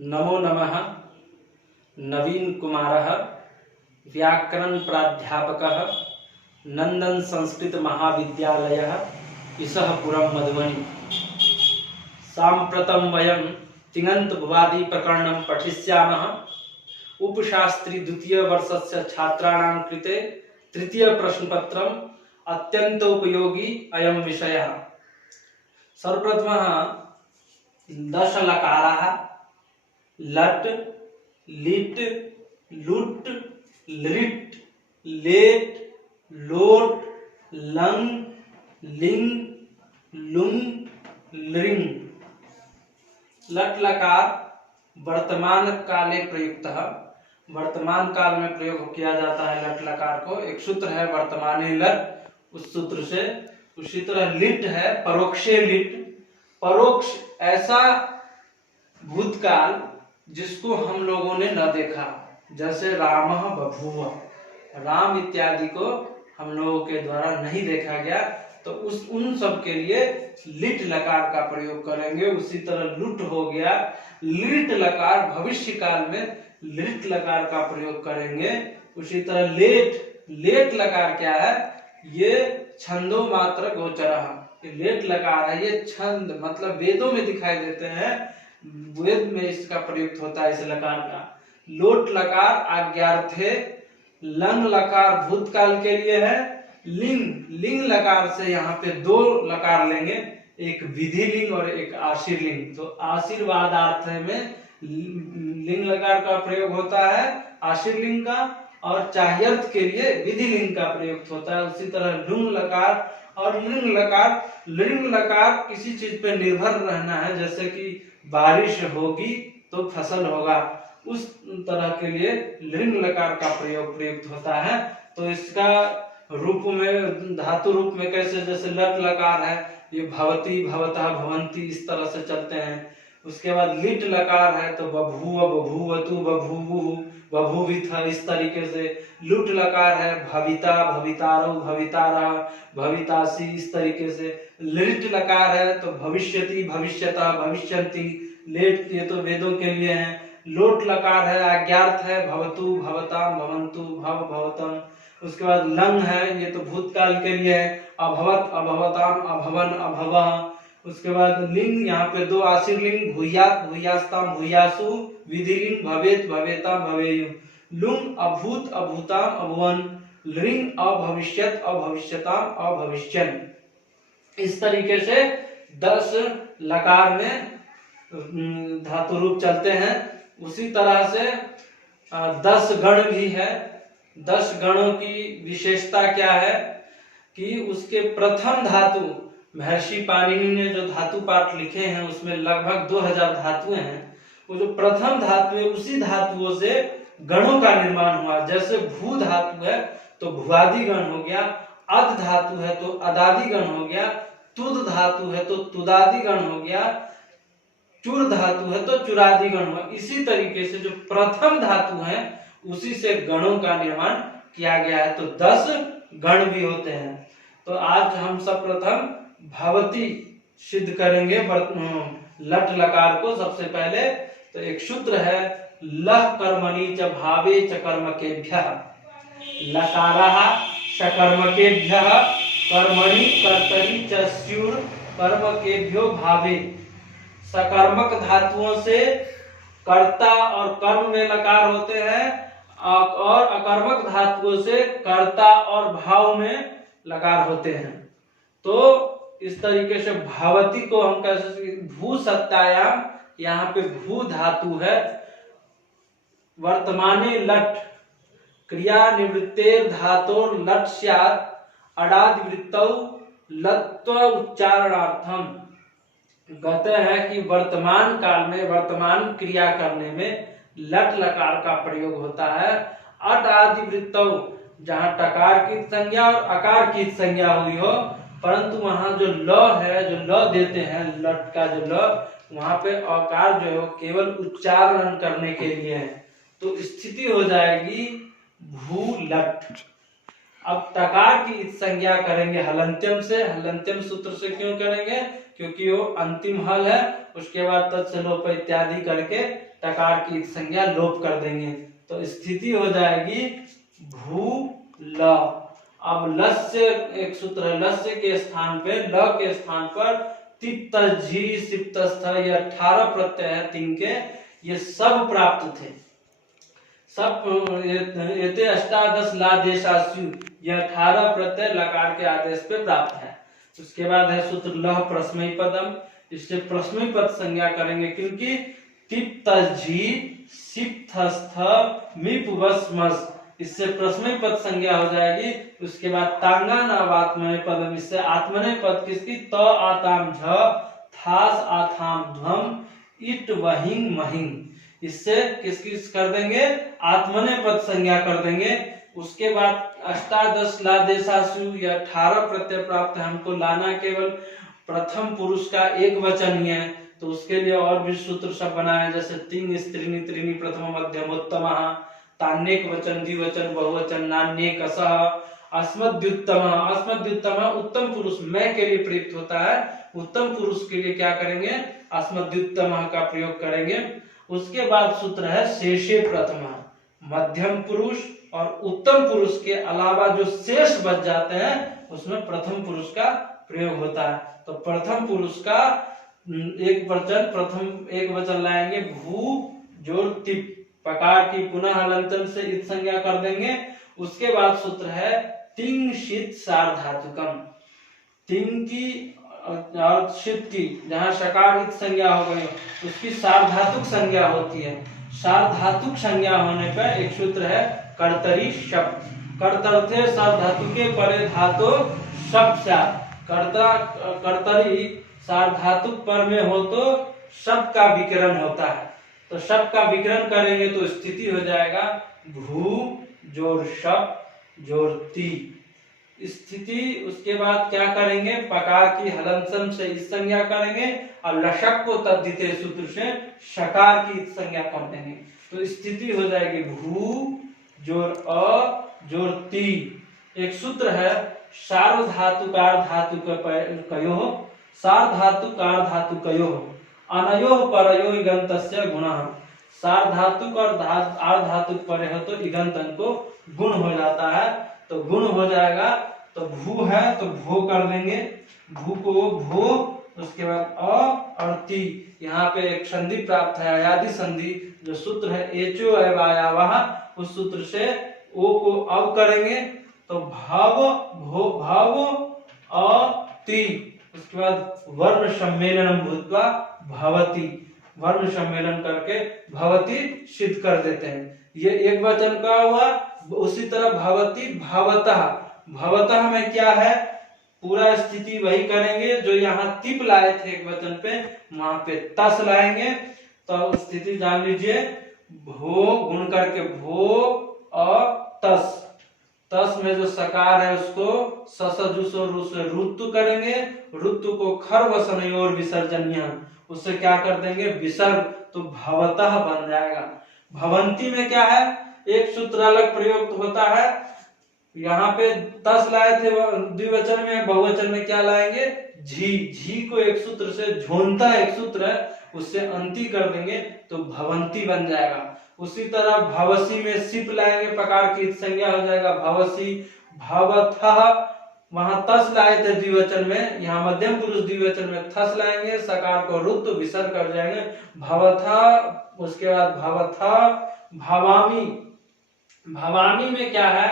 नमो नमः। नवीन कुमारः, व्याकरण प्राध्यापकः, नंदन संस्कृत महाविद्यालयः, इसहपुरं मधुबनी। साम्प्रतं वयं तिङन्त भुवादि प्रकरणं पठिष्यामः। उपशास्त्री द्वितीय वर्षस्य छात्राणां कृते तृतीय प्रश्नपत्रम् अत्यन्तोपयोगी अयं विषयः। सर्वप्रथमः 10 लकाराः लट, लिट, लुट, लृट, लेट, लोट, लंग, लिंग, लुंग, लृंग। लट लकार वर्तमान काले प्रयुक्तः, वर्तमान काल में प्रयोग किया जाता है लट लकार को। एक सूत्र है वर्तमाने लट, उस सूत्र से। उसी तरह लिट है परोक्षे लिट। परोक्ष ऐसा भूतकाल जिसको हम लोगों ने न देखा, जैसे रामः बभूव, राम इत्यादि को हम लोगों के द्वारा नहीं देखा गया, तो उन सब के लिए लिट लकार का प्रयोग करेंगे। उसी तरह लुट हो गया, लिट लकार भविष्य काल में लिट लकार का प्रयोग करेंगे। उसी तरह लेट, लेट लकार क्या है? ये छंदो मात्र गोचरः, ये लेट लकार है। ये छंद मतलब वेदों में दिखाई देते हैं, वेद में इसका प्रयुक्त होता है इस लकार का। लोट लकार आज्ञार्थे, लंग लकार भूतकाल के लिए है। लिंग, लिंग लकार से यहाँ पे 2 लकार लेंगे, एक विधि लिंग और एक आशीर्लिंग। तो आशीर्वादार्थ में लिंग लकार का प्रयोग होता है आशीर्लिंग का, और चाह्यर्थ के लिए विधि लिंग का प्रयोग होता है। उसी तरह लुंग लकार और लिंग लकार। लिंग लकार किसी चीज पे निर्भर रहना है, जैसे कि बारिश होगी तो फसल होगा, उस तरह के लिए लिंग लकार का प्रयुक्त होता है। तो इसका रूप में, धातु रूप में कैसे, जैसे लट लकार है, ये भवती, भवतः, भवंती, इस तरह से चलते हैं। उसके बाद लिट लकार है तो बभूव, बभूवतु, बभूवुः, बभूविथ, इस तरीके से। लुट लकार है भविता, भवितारौ, भवितारः, भवितासि, इस तरीके से। लिट लकार है तो भविष्यति, भविष्यतः, भविष्यन्ति। लेट ये तो वेदों के लिए है। लोट लकार है आज्ञार्थ है, भवतु, भवताम, भवन्तु, भव, भवतम। उसके बाद लंग है, ये तो भूतकाल के लिए है, अभवत, अभवताम, अभवन, अभवः। उसके बाद लिंग, यहाँ पे 2 आशीर्लिंग, भूयात्, भूयास्ताम, भूयासु, विधिलिंग, भवेत्, भवेताम, भवेयुः। लुंग अभूत, अभूताम, अभवन। लिंग अभविष्यत, अभविष्यताम, अभविष्यन्। इस तरीके से 10 लकार में धातु रूप चलते हैं। उसी तरह से 10 गण भी है। 10 गणों की विशेषता क्या है कि उसके प्रथम धातु, महर्षि पाणिनि ने जो धातु पाठ लिखे हैं उसमें लगभग 2000 धातुएं हैं। वो जो प्रथम धातु है, उसी धातुओं से गणों का निर्माण हुआ। जैसे भू धातु है तो भुआदि गण हो गया, अद धातु है तो अदादि गण हो गया, तुद धातु है तो तुदादि गण हो गया, चुर धातु है तो चुरादि गण हुआ। इसी तरीके से जो प्रथम धातु है उसी से गणों का निर्माण किया गया है। तो 10 गण भी होते हैं। तो आज हम सब प्रथम भवती सिद्ध करेंगे लट लकार को। सबसे पहले तो एक सूत्र है, लह कर्मणि च भावे च कर्मकेभ्यः, लकारः सकर्मकेभ्यः, कर्मणि कर्तरि च स्युर्, कर्मकेभ्यो भावे। सकर्मक धातुओं से कर्ता और कर्म में लकार होते हैं, और अकर्मक धातुओं से कर्ता और भाव में लकार होते हैं। तो इस तरीके से भावती को हम कह सकते, भू सत्तायाम, यहाँ पे भू धातु है। वर्तमाने लट, क्रिया निवृत्तेर धातोर लट स्यात्, अडादि वृत्तौ लत्व उच्चारणार्थम। कहते हैं कि वर्तमान काल में, वर्तमान क्रिया करने में लट लकार का प्रयोग होता है। अट आदि वृत्तौ, जहाँ टकार की संज्ञा और अकार की संज्ञा हुई हो, परंतु वहां जो ल है, जो ल देते हैं, लट का जो ल, वहां पे अकार जो है केवल उच्चारण करने के लिए है। तो स्थिति हो जाएगी भू लट। अब टकार की संज्ञा करेंगे हलंत्यम से। हलंत्यम सूत्र से क्यों करेंगे? क्योंकि वो अंतिम हल है। उसके बाद तत्स्य लोप इत्यादि करके टकार की इत संज्ञा लोप कर देंगे, तो स्थिति हो जाएगी भू ल। अब लस्य एक सूत्र है, लस्य के स्थान पे ल के स्थान पर तिप्त झी सिप्तस्थ ये 18 प्रत्यय है 3 के, ये सब प्राप्त थे। सब ये अष्टादश लादेशास्यु, ये 18 प्रत्यय लकार के आदेश पे प्राप्त है। उसके बाद है सूत्र लह प्रश्मयी पदम, इससे प्रश्मयी पद संज्ञा करेंगे, क्योंकि तिप्त झी सिप्तस्थ मिप वस्मस, इससे प्रश्मयी पद संज्ञा हो जाएगी। उसके बाद तांगान आत्मनेय पदम, इससे आत्मनेय पद किसकी, त आताम झ थास आथाम ध्वम इट वहिंग महिंग, इससे किसकी कर देंगे, आत्मनेय पद संज्ञा कर देंगे। उसके बाद अष्टादश लादेशासु या 18 प्रत्यय प्राप्त है, हमको लाना केवल प्रथम पुरुष का एक वचन ही है, तो उसके लिए और भी सूत्र सब बनाए, जैसे तीन स्त्रीणी त्रीणी प्रथम मध्यमोत्तम, तान्यक वचन द्विवचन बहुवचन नान्यक असह अस्मद्युत्तम। अस्मद्युत्तम उत्तम पुरुष मैं के लिए प्रयुक्त होता है, उत्तम पुरुष के लिए क्या करेंगे, अस्मद्युत्तम का प्रयोग करेंगे। उसके बाद सूत्र है शेषे प्रथम, मध्यम पुरुष और उत्तम पुरुष के अलावा जो शेष बच जाते हैं उसमें प्रथम पुरुष का प्रयोग होता है। तो प्रथम पुरुष का एक वचन, प्रथम एक वचन लाएंगे भू जोड़ तिप, पकार की पुनः हलंतन से इत संज्ञा कर देंगे। उसके बाद सूत्र है तिंग शीत सार्धातुकम, तिंग की और शीत की जहाँ शकार इत संज्ञा हो गई उसकी सार्धातुक संज्ञा होती है। सार्धातुक संज्ञा होने पर एक सूत्र है कर्तरी शब्द, कर्तर्थे सार्धातु के परे धातु शब्द से, कर्ता कर्तरी सार्धातुक पर में हो तो शब्द का विकरण होता है, तो शब्द का विकरण करेंगे तो स्थिति हो जाएगा भू जोड़ शब्द जोड़ ती स्थिति। उसके बाद क्या करेंगे, पकार की हलंसन से इस संज्ञा करेंगे और लशक को तद्धिते सूत्र से शकार की इस संज्ञा कर देंगे, तो स्थिति हो जाएगी भू जोड़ अ जोड़ ती। एक सूत्र है सार्वधातुकार धातु कयो, सार्वधातुकार धातु कयो अनयो परयो इगंतस्य गुणः, सार्वधातुक और आर्धातुक परे हो तो इगंतन को गुण हो जाता है, तो गुण हो जाएगा। तो भू है तो भो कर देंगे, भू को भो, उसके बाद अ और ती, यहाँ पे एक संधि प्राप्त है अयादि संधि, जो सूत्र है एचो अवायावः, उस सूत्र से ओ को अब करेंगे तो भाव भो भाव अ ती, उसके बाद वर्ण सम्मेलन भूत्वा भवती, वर्ण सम्मेलन करके भवती सिद्ध कर देते हैं। ये एक वचन का हुआ। उसी तरह भवती भवतः, भवतः में क्या है, पूरा स्थिति वही करेंगे जो यहाँ तिप लाए थे एक वचन पे, वहां पे तस लाएंगे, तो स्थिति जान लीजिए भो गुण करके भो और तस, तस में जो सकार है उसको ससजुसो रुसे ऋतु करेंगे, ऋतु को खर वसनयोर विसर्जनीय, उससे क्या कर देंगे विसर्ग, तो भवतः बन जाएगा। भवंती में क्या है, एक सूत्र अलग प्रयोग होता है, यहाँ पे तस लाए थे द्विवचन में, बहुवचन में क्या लाएंगे झी, झी को एक सूत्र से झोंता एक सूत्र है उससे अंति कर देंगे तो भवंती बन जाएगा। उसी तरह भवसी में सिप लाएंगे, पकार की संज्ञा हो जाएगा भवसी। भवथः वहां तस लाए थे द्विवचन में, यहाँ मध्यम पुरुष द्विवचन में थस लाएंगे, सकार को रुत विसर्ग कर जाएंगे भवथा। उसके बाद भवथा भवामी, भवामी में क्या है,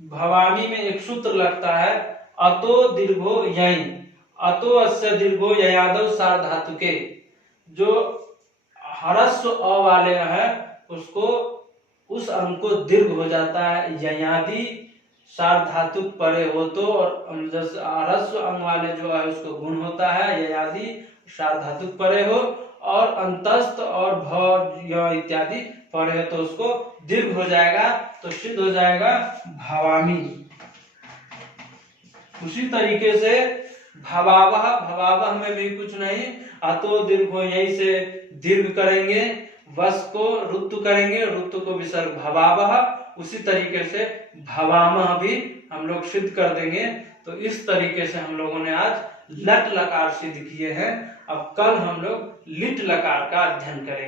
भवामी में एक सूत्र लगता है अतो दीर्घो यई, अतो अस्य दीर्घो ययादव सार्वधातुके, जो हरस्व अ वाले है उसको उस अंग को दीर्घ हो जाता है ययादि सार्वधातुक परे हो तो, और जैसे हरस्व अंग वाले जो है उसको गुण होता है ययादि सार्वधातुक परे हो, और अंतस्थ और भ इत्यादि परे हो तो उसको दीर्घ हो जाएगा, तो सिद्ध हो जाएगा भवामी। उसी तरीके से भवावह, भवावह में भी कुछ नहीं, अतो दीर्घो यही से दीर्घ करेंगे, वस को ऋतु करेंगे, ऋतु को विसर्ग भवावह, उसी तरीके से भवामह भी हम लोग सिद्ध कर देंगे। तो इस तरीके से हम लोगों ने आज लट लकार सिद्ध किए हैं। अब कल हम लोग लिट लकार का अध्ययन करेंगे।